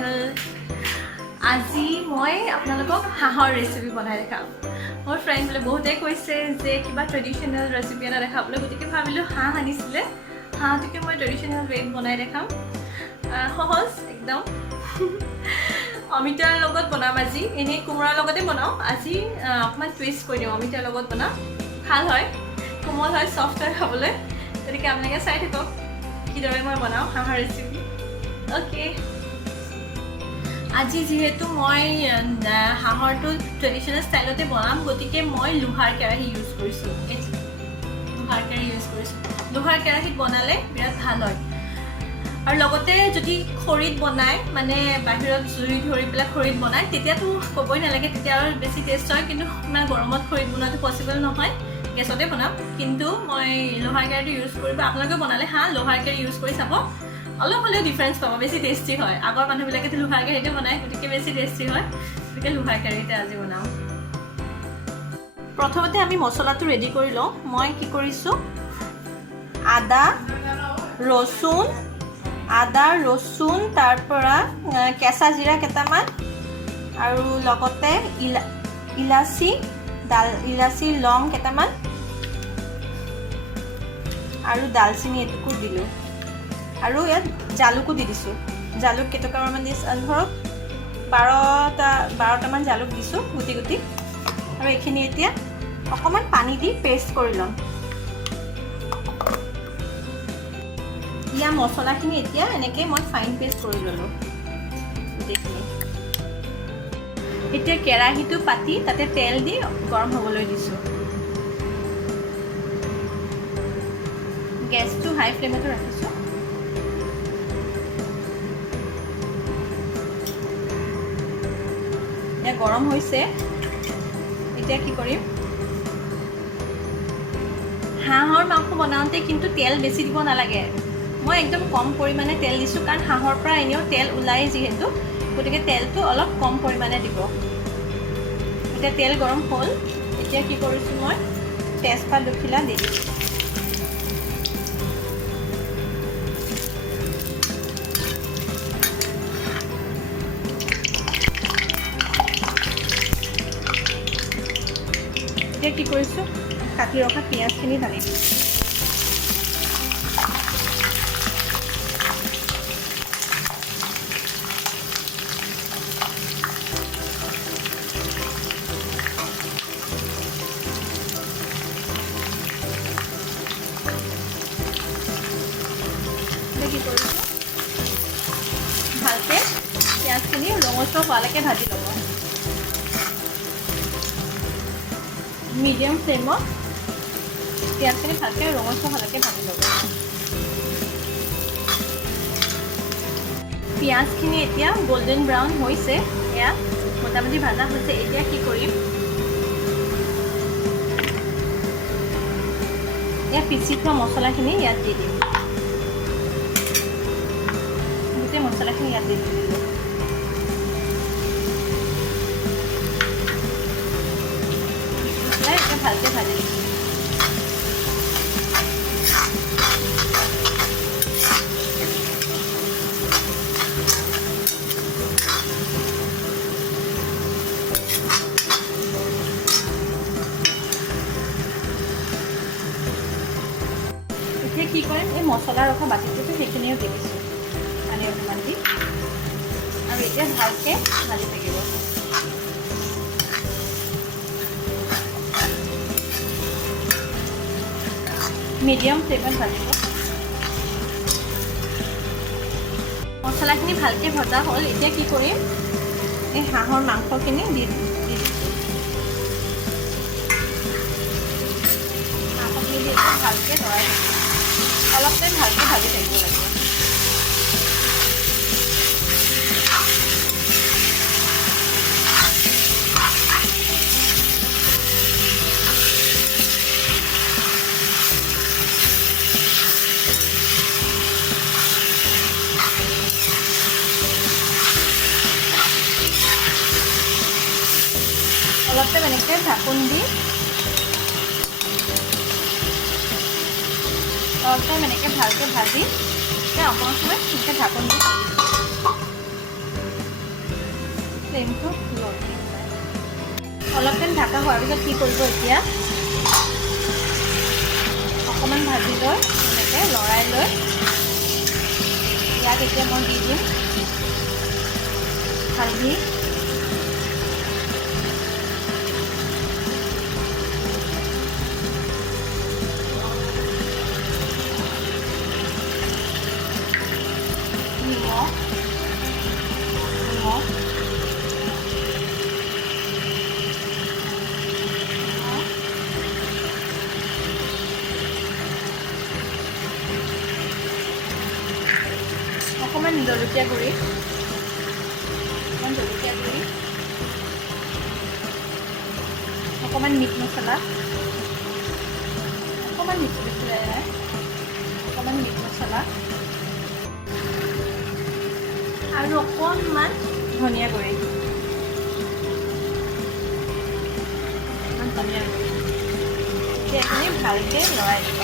Channel. আজি মই আপোনালোকক হাঁহৰ ৰেচিপি বনাই দেখাম। মোৰ ফ্ৰেণ্ড বোলে বহুতে কৈছে যে কিবা ট্ৰেডিশ্যনেল ৰেচিপি এটা দেখাবলৈ, গতিকে ভাবিলোঁ হাঁহ আনিছিলে, হাঁহটোকে মই ট্ৰেডিশ্যনেল ৱেত বনাই দেখাম। সহজ একদম। অমিতাৰ লগত বনাম আজি, এনেই কোমোৰাৰ লগতে বনাওঁ। আজি অকণমান টুইষ্ট কৰি দিওঁ, অমিতাৰ লগত বনাম। ভাল হয়, কোমল হয়, ছফ্ট হয় খাবলৈ। গতিকে আপোনালোকে চাই থাকক কিদৰে মই বনাওঁ হাঁহৰ ৰেচিপি। অ'কে, আজি যিহেতু মই হাঁহৰটো ট্ৰেডিশ্যনেল ষ্টাইলতে বনাম, গতিকে মই লোহাৰ কেৰাহী ইউজ কৰিছোঁ। লোহাৰ কেৰাহীত বনালে বিৰাট ভাল হয়। আৰু লগতে যদি খৰিত বনায়, মানে বাহিৰত জুই ধৰি পেলাই খৰিত বনায়, তেতিয়াতো ক'বই নালাগে, তেতিয়া আৰু বেছি টেষ্ট হয়। কিন্তু ইমান গৰমত খৰিত বনোৱাটো পচিবল নহয়, গেছতে বনাম। কিন্তু মই লোহাৰ কেৰাহীটো ইউজ কৰিব, আপোনালোকে বনালে লোহাৰ কেৰাহী ইউজ কৰি চাব, অলপ হ'লেও ডিফাৰেঞ্চ পাব, বেছি টেষ্টি হয়। আগৰ মানুহবিলাকেতো লোহাৰ কেৰাহীতে বনায়, গতিকে বেছি টেষ্টি হয়। গতিকে লোহাৰ কেৰাহীতে আজি বনাম। প্ৰথমতে আমি মছলাটো ৰেডি কৰি লওঁ। মই কি কৰিছোঁ, আদা ৰচুন, তাৰ পৰা কেঁচা জিৰা কেইটামান, আৰু লগতে ইলাচি লং কেইটামান, আৰু ডালচেনি এটুকুৰ দিলোঁ, আৰু ইয়াত জালুকো দি দিছোঁ। জালুক কেইটকামান দিছোঁ, ধৰক 12টামান জালুক দিছোঁ গুটি গুটি। আৰু এইখিনি এতিয়া অকণমান পানী দি পেষ্ট কৰি ল'ম। ইয়াৰ মছলাখিনি এতিয়া এনেকৈ মই ফাইন পেষ্ট কৰি ল'লোঁ গোটেইখিনি। এতিয়া কেৰাহীটো পাতি তাতে তেল দি গৰম হ'বলৈ দিছোঁ। গেছটো হাই ফ্লেমতে ৰাখিছোঁ। এতিয়া গৰম হৈছে। এতিয়া কি কৰিম, হাঁহৰ মাংস বনাওঁতে কিন্তু তেল বেছি দিব নালাগে। মই একদম কম পৰিমাণে তেল দিছোঁ, কাৰণ হাঁহৰ পৰা এনেও তেল ওলায় যিহেতু, গতিকে তেলটো অলপ কম পৰিমাণে দিব। এতিয়া তেল গৰম হ'ল। এতিয়া কি কৰিছোঁ, মই তেজপাত দুখিলা দি দিছোঁ। এতিয়া কি কৰিছোঁ, কাটি ৰখা পিঁয়াজখিনি ঢালি দিছোঁ। কি কৰিছোঁ, ভালকৈ পিঁয়াজখিনি ৰঙচুৱা হোৱালৈকে ভাজি ল'ব। মিডিয়াম ফ্লেমত পিঁয়াজখিনি ভালকৈ ৰঙচুৱা হোৱালৈকে ভাজি ল'ব। পিঁয়াজখিনি এতিয়া গল্ডেন ব্ৰাউন হৈছে, এয়া মোটামুটি ভাজা হৈছে। এতিয়া কি কৰিম, এয়া পিচি থোৱা মছলাখিনি ইয়াত দি দিম। গোটেই মছলাখিনি ইয়াত দি দিলোঁ। এতিয়া ভালকৈ ভাজি দিম। এতিয়া কি কৰিম, এই মছলা ৰখা বাতিটোতো সেইখিনিও দি দিছোঁ, পানী অকণমান দি। আৰু এতিয়া ভালকৈ ভাজি থাকিব। মিডিয়াম ফ্লেমত ভাজিব। মছলাখিনি ভালকৈ ভজা হ'ল। এতিয়া কি কৰিম, এই হাঁহৰ মাংসখিনি দি দিছোঁ। মাংসখিনি দি ভালকৈ লৰাই দিছোঁ। অলপ টাইম ভালকৈ ভাজি থাকিব লাগিব। অলপ টাইম এনেকৈ ঢাকোন দি অলপ টাইম এনেকৈ ভালকৈ ভাজি অকণমান সময় এনেকৈ ঢাকোন দি ফ্লেমটো ল' দিম। অলপ টাইম ঢাকা হোৱাৰ পিছত কি কৰিব, এতিয়া অকণমান ভাজি লৈ এনেকৈ লৰাই লৈ ইয়াত এতিয়া মই দি দিম হালধি, নিমখ, অকণমান জলকীয়া গুড়ি, অকণমান মিট মছলা, অকণমান মিট মছলা আৰু অকণমান ধনিয়া গুড়ি, এইখিনি ভালকৈ লৰাই দিব।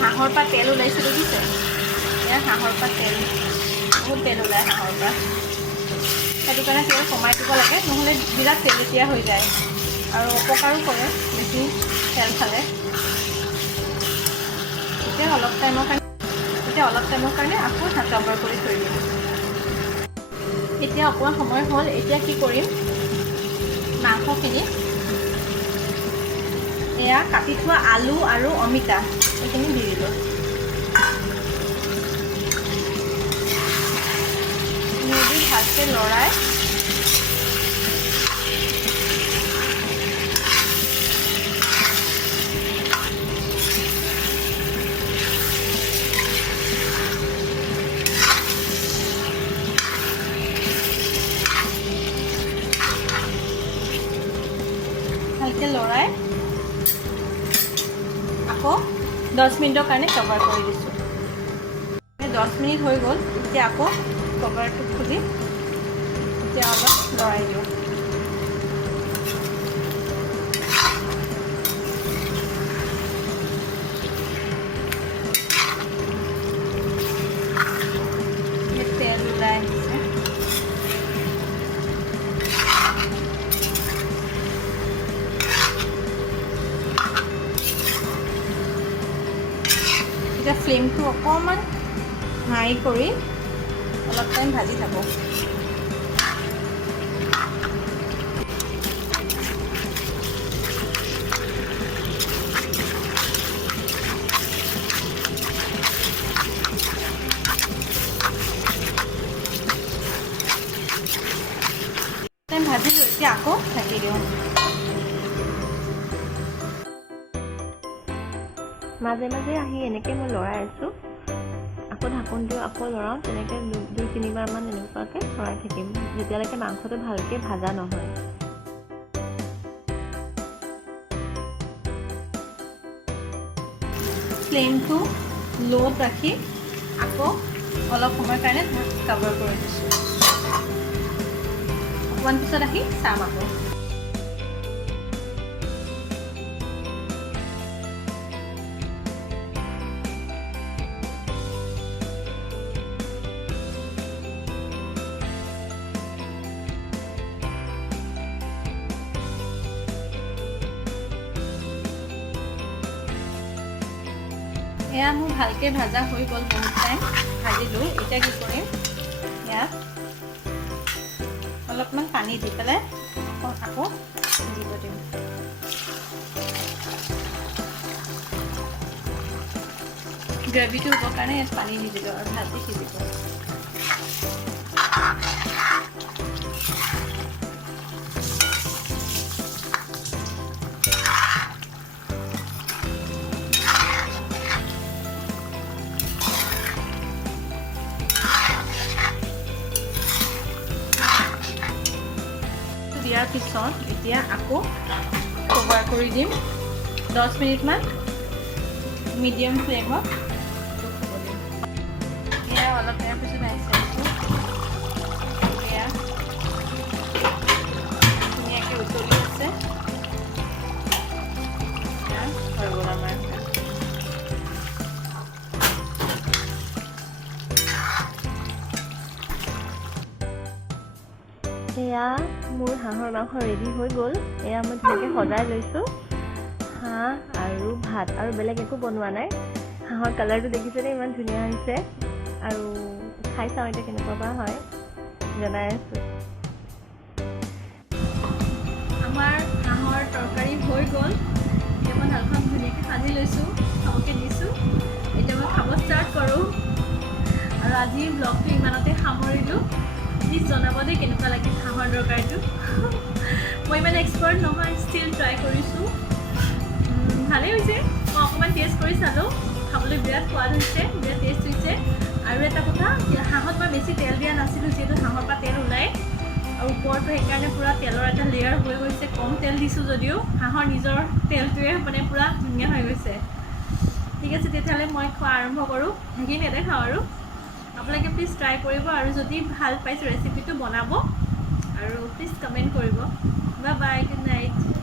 হাঁহৰ পৰা তেল ওলাইছে দেখিছে, এয়া হাঁহৰ পৰা তেল, বহুত তেল ওলায় হাঁহৰ পৰা। সেইটো কাৰণে তেল কমাই দিব লাগে, নহ'লে বিৰাট তেলতীয়া হৈ যায় আৰু অপকাৰো কৰে বেছি তেল খালে। এতিয়া অলপ টাইমৰ কাৰণে আকৌ কভাৰ কৰি থৈ দিম। এতিয়া অকণমান সময় হ'ল, এতিয়া কি কৰিম, মাংসখিনি এয়া কাটি থোৱা আলু আৰু অমিতা এইখিনি দি দিলোঁ। দি ভালকৈ লৰাই আকৌ 10 মিনিটৰ কাৰণে কভাৰ কৰি দিছোঁ। 10 মিনিট হৈ গ'ল, এতিয়া আকৌ কভাৰটো খুলি এতিয়া অলপ লৰাই দিওঁ। তেল ওলাই আহিছে। এতিয়া ফ্লেমটো অকণমান হাই কৰি অলপ টাইম ভাজি থাকোঁ। ভাজিলোঁ, এতিয়া আকৌ ঢাকি দিওঁ। মাজে মাজে আহি এনেকৈ মই লৰাই আছোঁ, আকৌ ঢাকোন দিওঁ, আকৌ লৰাওঁ, তেনেকৈ 2-3বাৰমান এনেকুৱাকৈ লৰাই থাকিম যেতিয়ালৈকে মাংসটো ভালকৈ ভাজা নহয়। ফ্লেমটো ল'ত ৰাখি আকৌ অলপ সময়ৰ কাৰণে কভাৰ কৰি দিছোঁ। অকণমান পিছত আহি চাম আকৌ। এয়া মোৰ ভালকৈ ভাজা হৈ গ'ল, বহুত টাইম ভাজিলোঁ। এতিয়া কি কৰিম, ইয়াত অলপমান পানী দি পেলাই আকৌ দিব দিম। গ্ৰেভিটো হ'বৰ কাৰণে ইয়াত পানী দি দিলোঁ আৰু ভালকৈ সিজিব। দিয়াৰ পিছত এতিয়া আকৌ কভাৰ কৰি দিম 10 মিনিটমান মিডিয়াম ফ্লেমত। অলপ টাইমৰ পিছত আহিছে এয়া ধুনীয়াকৈ উতলি আছে হৈ গ'ল আমাৰ এয়া মোৰ হাঁহৰ মাংস ৰেডি হৈ গ'ল এয়া মই ধুনীয়াকৈ সজাই লৈছোঁ হাঁহ আৰু ভাত আৰু বেলেগ একো বনোৱা নাই হাঁহৰ কালাৰটো দেখিছেনে ইমান ধুনীয়া হৈছে আৰু খাই চাওঁ এতিয়া কেনেকুৱা বা হয় জনাই আছোঁ আমাৰ হাঁহৰ তৰকাৰী হৈ গ'ল এতিয়া মই ঢালখন ধুনীয়াকৈ সাজি লৈছোঁ খাবকৈ দিছোঁ এতিয়া মই খাব ষ্টাৰ্ট কৰোঁ আৰু আজি ব্লগটো ইমানতে সামৰিলোঁ প্লিজ জনাব দেই কেনেকুৱা লাগিল হাঁহৰ তৰকাৰীটো মই ইমান এক্সপাৰ্ট নহয় ষ্টিল ট্ৰাই কৰিছোঁ ভালেই হৈছে মই অকণমান টেষ্ট কৰি চালোঁ খাবলৈ বিৰাট সোৱাদ হৈছে বিৰাট টেষ্ট হৈছে আৰু এটা কথা হাঁহত মই বেছি তেল দিয়া নাছিলোঁ যিহেতু হাঁহৰ পৰা তেল ওলায় আৰু ওপৰটো সেইকাৰণে পূৰা তেলৰ এটা লেয়াৰ হৈ গৈছে কম তেল দিছোঁ যদিও হাঁহৰ নিজৰ তেলটোৱে মানে পূৰা ধুনীয়া হৈ গৈছে ঠিক আছে তেতিয়াহ'লে মই খোৱা আৰম্ভ কৰোঁ সেইখিনি নেদেখাওঁ আৰু আপোনালোকে প্লিজ ট্ৰাই কৰিব আৰু যদি ভাল পাইছে ৰেচিপিটো বনাব আৰু প্লিজ কমেণ্ট কৰিব বাই বাই গুড নাইট